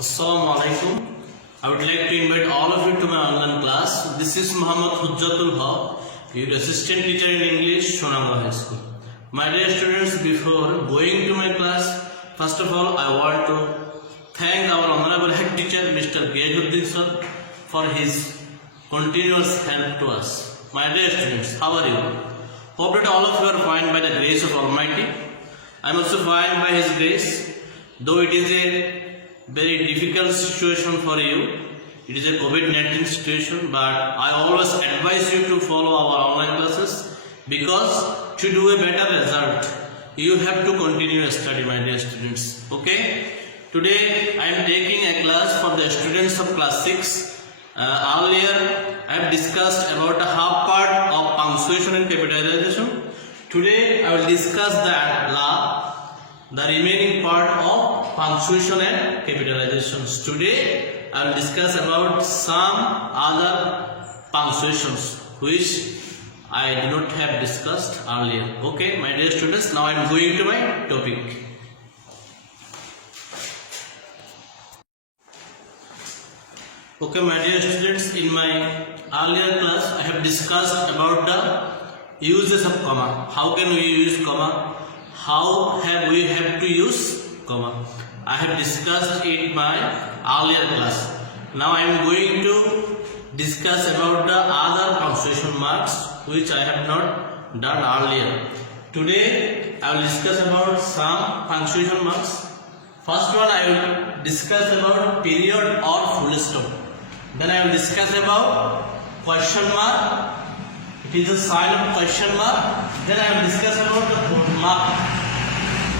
Assalamu alaikum. I would like to invite all of you to my online class. This is Muhammad Hujjatul Haq, your assistant teacher in English, Shonanga High School. My dear students, before going to my class, first of all, I want to thank our honorable head teacher, Mr. Gajuddin sir, for his continuous help to us. My dear students, how are you? Hope that all of you are fine by the grace of Almighty. I am also fine by His grace, though it is a very difficult situation for you. It is a COVID-19 situation, but I always advise you to follow our online classes because to do a better result, you have to continue study, my dear students. Okay? Today I am taking a class for the students of class 6. Earlier I have discussed about the half part of punctuation and capitalization. Today I will discuss the remaining part of punctuation and capitalizations. Today I will discuss about some other punctuations which I do not have discussed earlier. Okay, my dear students, now I am going to my topic. Okay, my dear students, in my earlier class I have discussed about the uses of comma. How can we use comma? How have we have to use comma? I have discussed it by earlier class. Now I am going to discuss about the other punctuation marks which I have not done earlier. Today I will discuss about some punctuation marks. First one I will discuss about period or full stop. Then I will discuss about question mark. It is a sign of question mark. Then I will discuss about the quote mark.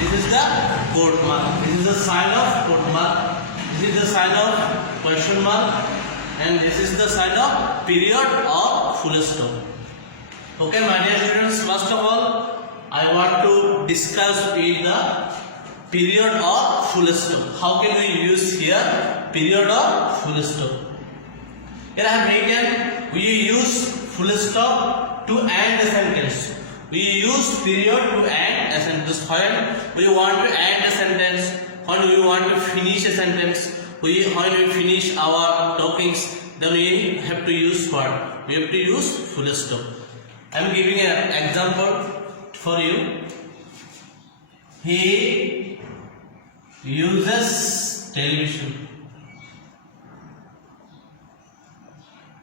This is the quote mark. This is the sign of quote mark. This is the sign of question mark. And this is the sign of period or full stop. Okay, my dear students, first of all, I want to discuss with the period or full stop. How can we use here period or full stop? Here I have written we use full stop to end a sentence. We use period to end a sentence. When we want to end a sentence, when we want to finish a sentence, when we finish our talkings, then we have to use what? We have to use full stop. I am giving an example for you. He uses television.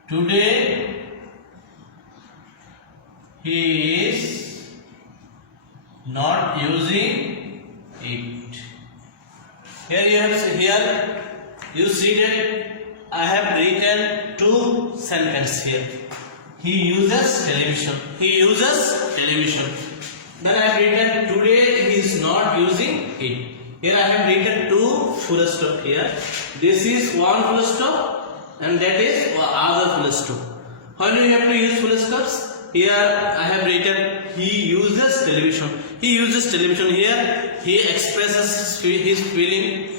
Today he is not using it. Here you see that I have written two sentences here. He uses television. He uses television. Then I have written today he is not using it. Here I have written two full stop here. This is one full stop and that is other full stop. When we have to use full stops? Here I have written he uses television. He uses television. Here he expresses his feeling,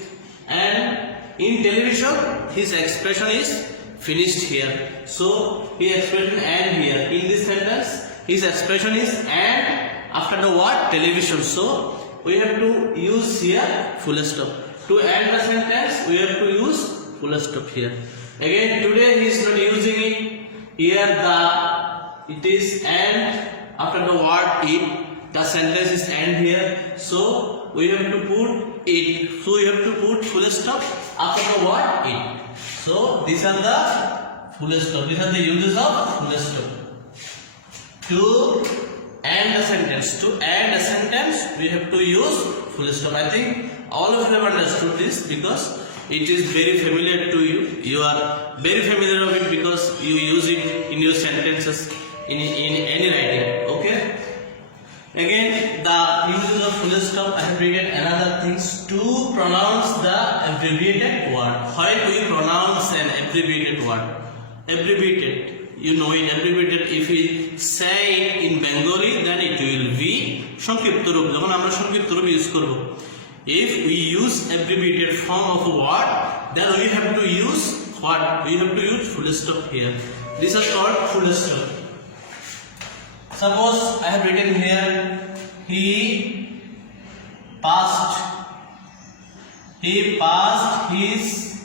and in television his expression is finished here. So he expression and here. In this sentence his expression is and after the word television. So we have to use here full stop. To end the sentence we have to use full stop here. Again today he is not using it. Here it is and after the word it, the sentence is end here. So we have to put it. So we have to put full stop after the word it. So these are the full stop. These are the uses of full stop. To end a sentence. To end a sentence we have to use full stop. I think all of you have understood this because it is very familiar to you. You are very familiar with it because you use it in your sentences in any writing. Okay. Again, the uses of full stop I have written another things to pronounce the abbreviated word. How do you pronounce an abbreviated word? Abbreviated, you know it. Abbreviated, if we say it in Bengali, then it will be সংক্ষিপ্ত রূপ. যখন আমরা সংক্ষিপ্ত রূপ use করব, if we use abbreviated form of a word, then we have to use what? We have to use full stop here. These are called full stop. Suppose I have written here he passed He passed his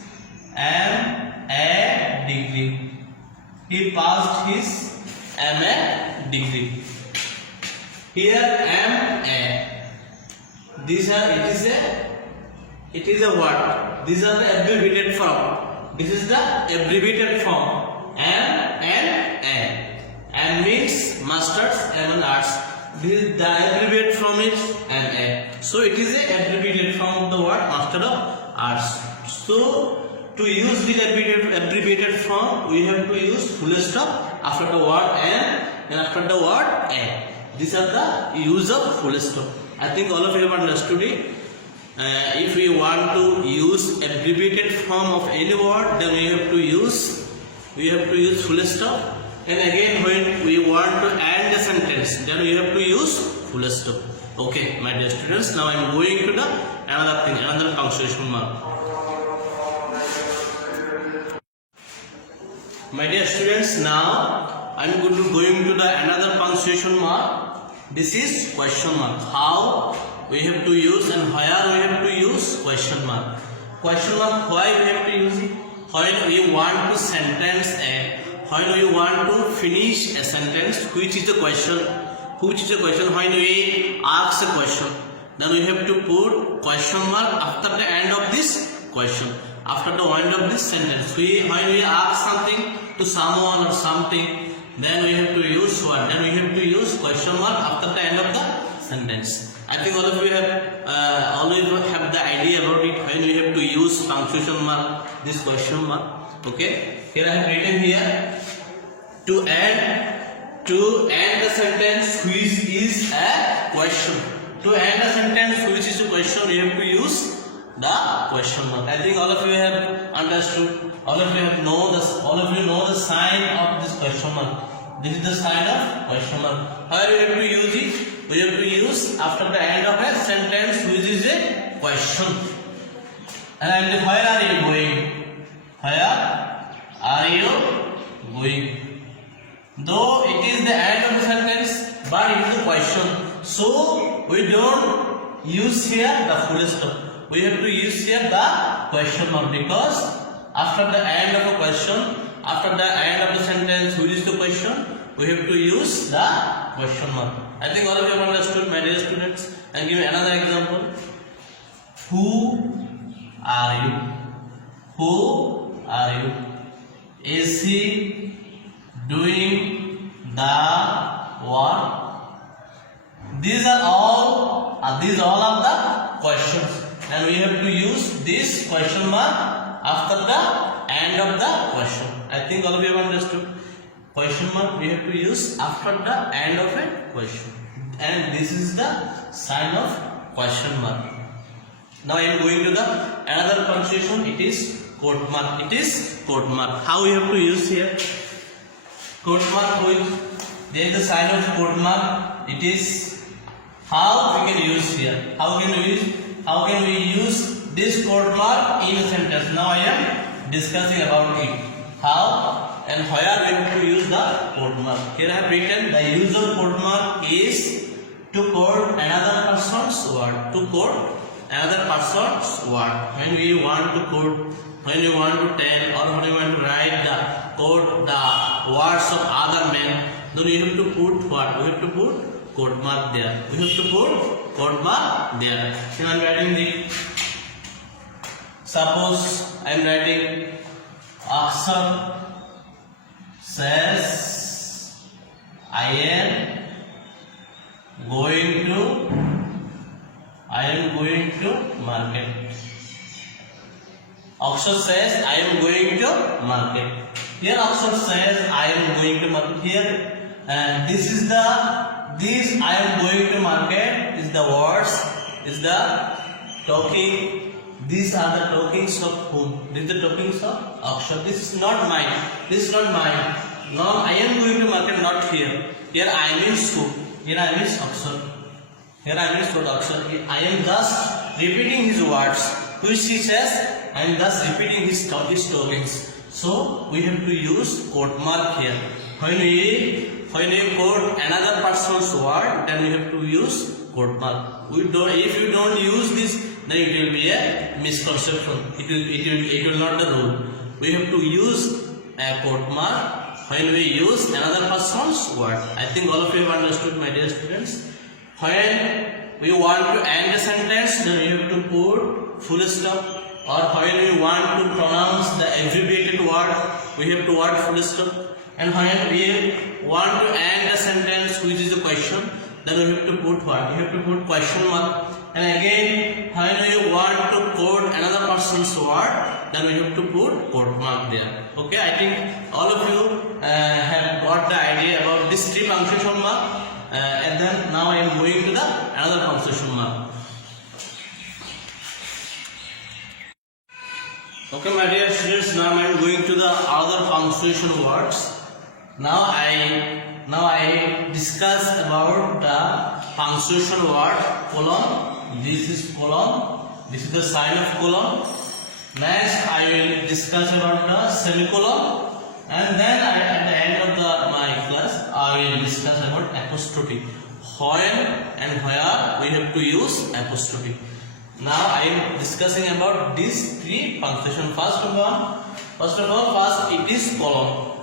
MA degree. He passed his MA degree. Here MA. These are it is a word. These are the abbreviated form. This is the abbreviated form. MA. M means masters, M and arts. This is the abbreviated form is MA. So it is a abbreviated form of the word Master of Arts. So to use this abbreviated form, we have to use full stop after the word M and after the word A. These are the use of full stop. I think all of you have understood it. If we want to use abbreviated form of any word, then we have to use full stop. And again, when we want to end the sentence, then we have to use full stop. Okay, my dear students, now I am going to the another punctuation mark. My dear students, now I am going to the another punctuation mark. This is question mark. How we have to use and where we have to use question mark. Question mark, why we have to use it? When we want to sentence when we want to finish a sentence, which is the question, when we ask a question, then we have to put question mark after the end of this question, after the end of this sentence. When we ask something to someone or something, then we have to use what? Then we have to use question mark after the end of the sentence. I think all of you have always have the idea about it, when we have to use punctuation mark, this question mark. Okay, here I have written here to end the sentence which is a question. To end a sentence which is a question, you have to use the question mark. I think all of you have understood. All of you know the sign of this question mark. This is the sign of question mark. How you have to use it? We have to use after the end of a sentence which is a question. And where are you going? Where are you going? Though it is the end of the sentence, but it is a question. So we don't use here the full stop. We have to use here the question mark, because after the end of a question, after the end of the sentence, which is the question, we have to use the question mark. I think all of you have understood, my dear students. And give another example. Who are you? Who are you? Is he doing the work? These are all of the questions, and we have to use this question mark after the end of the question. I think all of you have understood. Question mark we have to use after the end of a question, and this is the sign of question mark. Now I am going to the another punctuation. It is quote mark. It is quote mark. How we have to use here? Quote mark, there is a sign of quote mark. It is how we can use here. How can we use this quote mark in a sentence? Now I am discussing about it. How and where we have to use the quote mark. Here I have written the use of quote mark is to quote another person's word. To quote another person's word. When we want to quote, when we want to tell, or when we want to write the words of other men, then we have to put what? We have to put quote mark there. We have to put quote mark there. Here I am writing the. Suppose I am writing Aksar says I am going to market. Aksar says I am going to market. Here Aksar says I am going to market. Here this I am going to market is the words, is the talking. These are the talkings of whom? These are the talkings of Aksar. This is not mine. This is not mine. Now I am going to market, not here. Here I means who? Here I means Aksar. Here I means what Aksar. I am thus repeating his words, which he says. I am thus repeating his talkings. So we have to use quote mark here. When we quote another person's word, then we have to use quote mark. If you don't use this then it will be a misconception. It will not the rule. We have to use a quote mark when we use another person's word. I think all of you have understood, my dear students. When we want to end a sentence, then we have to put full stop, or when we want to pronounce the abbreviated word, we have to word full stop. And when we want to end a sentence which is a question, then we have to put what? We have to put question mark. And again, when we want to quote another person's word, then we have to put quote mark there. Okay, I think all of you have got the idea about this three punctuation mark. And then now I am going to the another punctuation mark. Okay, my dear students, now I am going to the other punctuation words. Now I discuss about the punctuation word colon. This is colon. This is the sign of colon. Next, I will discuss about the semicolon, and then at the end of my class, I will discuss about apostrophe. When and where we have to use apostrophe. Now I am discussing about these three punctuation. First of all, it is colon.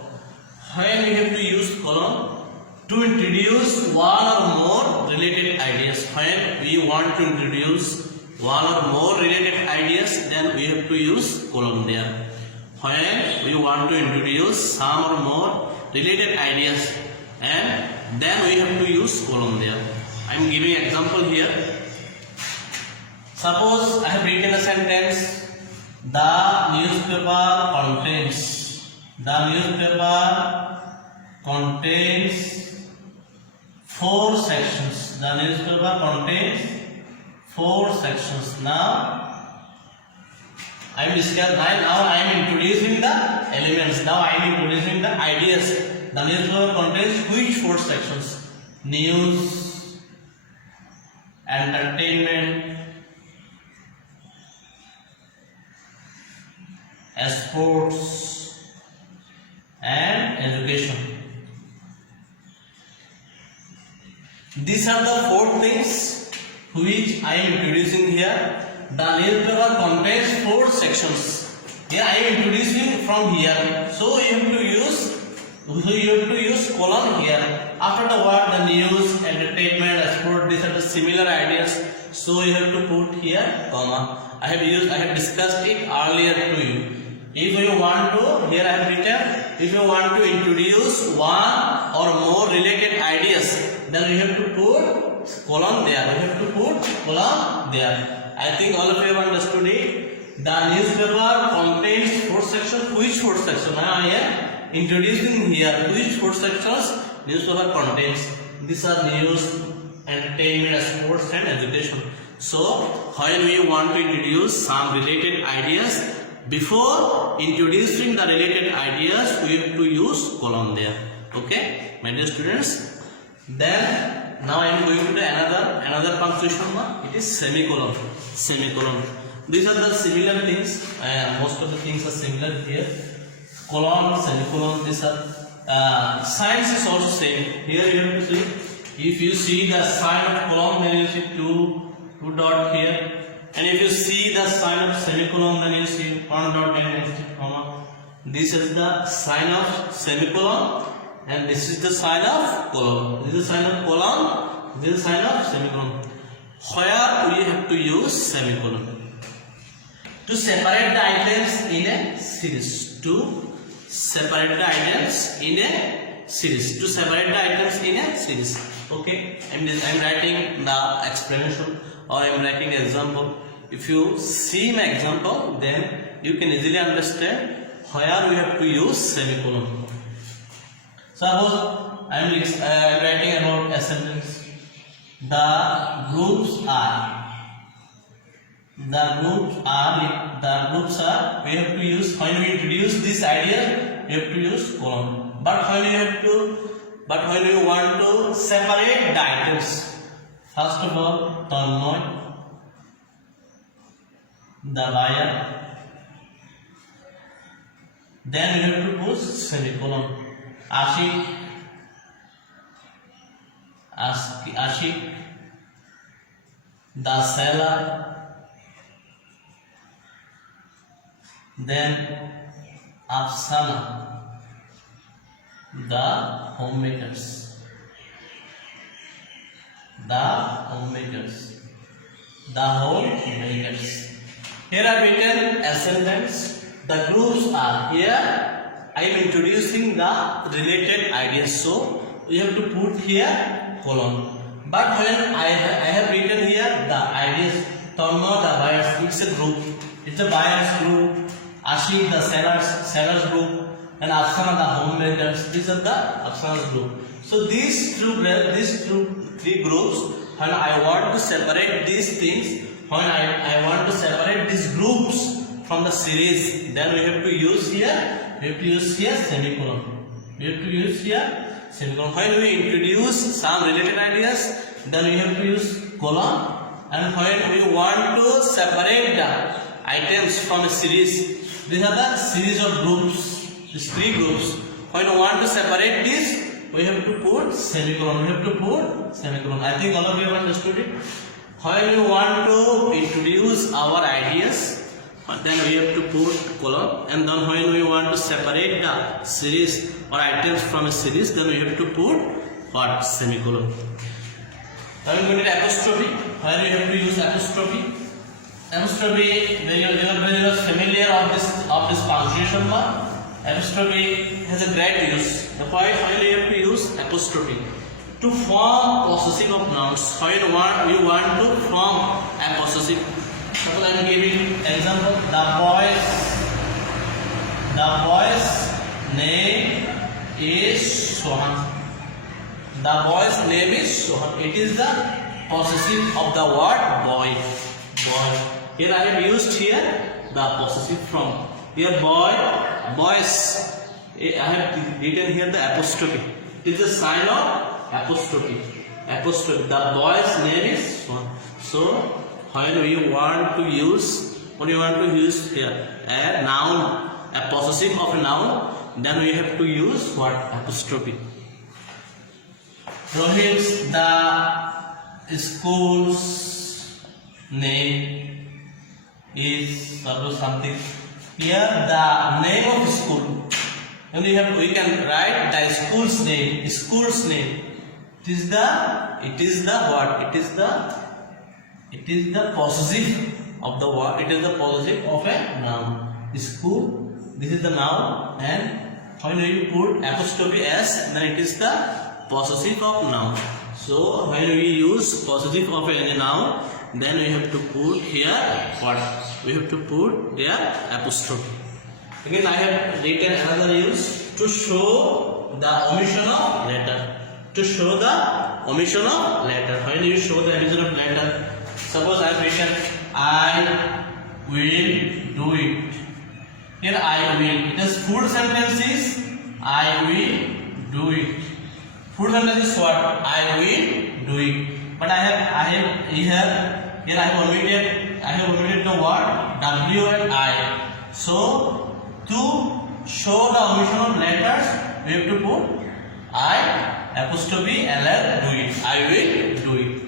When we have to use colon to introduce one or more related ideas. When we want to introduce one or more related ideas, then we have to use colon there. When we want to introduce some or more related ideas, and then we have to use colon there. I am giving example here. Suppose I have written a sentence. The newspaper contains 4 sections. The newspaper contains 4 sections. Now I am introducing the elements. Now I am introducing the ideas. The newspaper contains which 4 sections? News, entertainment, sports, and education. These are the 4 things which I am introducing here. The newspaper contains 4 sections. Here I am introducing from here. So you have to use colon here. After the word the news, entertainment, sport, these are the similar ideas. So you have to put here comma. I have discussed it earlier to you. If you want to, here I have written, if you want to introduce one or more related ideas, then you have to put colon there. I think all of you have understood it. The newspaper contains 4 sections. Which 4 sections? Now I am introducing here. Which 4 sections newspaper contains? These are news, entertainment, sports, and education. So when we want to introduce some related ideas, before introducing the related ideas, we have to use colon there. Okay, my dear students. Then now I am going to another punctuation mark. It is semicolon. These are the similar things. Most of the things are similar here. Colon, semicolon. These are signs is also same. Here you have to see. If you see the sign of colon, then you see two dot here. And if you see the sign of semicolon, then you see 1 dot and next comma. This is the sign of semicolon, and this is the sign of colon. This is the sign of colon. This is the sign of semicolon. Where we have to use semicolon to separate the items in a series. To separate the items in a series. Okay, I'm writing the explanation, or I'm writing example. If you see my example, then you can easily understand where we have to use semicolon. Suppose I am writing about a sentence. The groups are. We have to use, when we introduce this idea, we have to use colon. But when we want to separate the items, first of all, Tanmoy, the buyer, then we have to put semicolon. Ashik, the seller, then Afsana, the homemakers, the homemakers, the homemakers. Here are written ascendants. The groups are here. I am introducing the related ideas, so you have to put here colon. But when I have written here the ideas, Tanma the buyers, it's a group. It's a buyers group. Ashik the sellers group, and Afsana the homemakers. These are the Afsana's group. So these three groups. When I want to separate these things, when I want to separate these groups from the series, then we have to use here. We have to use here semicolon. We have to use here semicolon. When we introduce some related ideas, then we have to use colon. And when we want to separate the items from a series, these are the series of groups. These three groups. When we want to separate this, we have to put semicolon. We have to put semicolon. I think all of you have understood it. When we want to introduce our ideas, then we have to put colon. And then when we want to separate the series or items from a series, then we have to put what? Semicolon. Now we need apostrophe. When we have to use apostrophe. Apostrophe, you are very much familiar of this punctuation mark. Apostrophe has a great use. Why we have to use apostrophe? To form possessive of nouns. When we want to form a possessive. Suppose I am giving example. The boy's name is Sohan. The boy's name is Sohan. It is the possessive of the word boy. Boy. Here I have used here the possessive from. Here boys. I have written here the apostrophe. It is a sign of apostrophe. Apostrophe. The boy's name is Sohan. So when we want to use here a noun, a possessive of a noun, then we have to use what? Apostrophe. Rohit, the school's name is something. Here the name of school. And we can write the school's name. School's name. It is the what? It is the possessive of the word. It is the possessive of a noun. School. This is the noun, and when you put apostrophe s, then it is the possessive of noun. So when we use possessive of any noun, then we have to put here what? We have to put here apostrophe. Again, I have written another use to show the omission of letter. To show the omission of letter. When you show the omission of letter, suppose I have written I will do it. Here I will. It is full sentence is I will do it. Full sentence is what? I will do it. But I have here I have omitted the word W and I. So to show the omission of letters, we have to put I apostrophe LL do it. I will do it.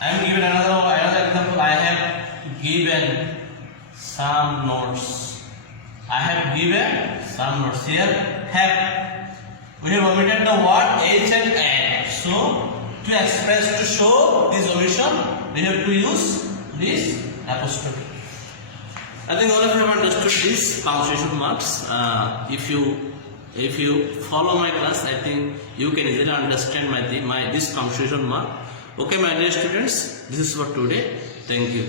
I am given another example. I have given some notes. I have given some notes. Here have. We have omitted the word H and N. So to express, to show this omission, we have to use this apostrophe. I think all of you have understood this punctuation marks. If you follow my class, I think you can easily understand this punctuation mark. Okay, my dear students, this is for today. Thank you.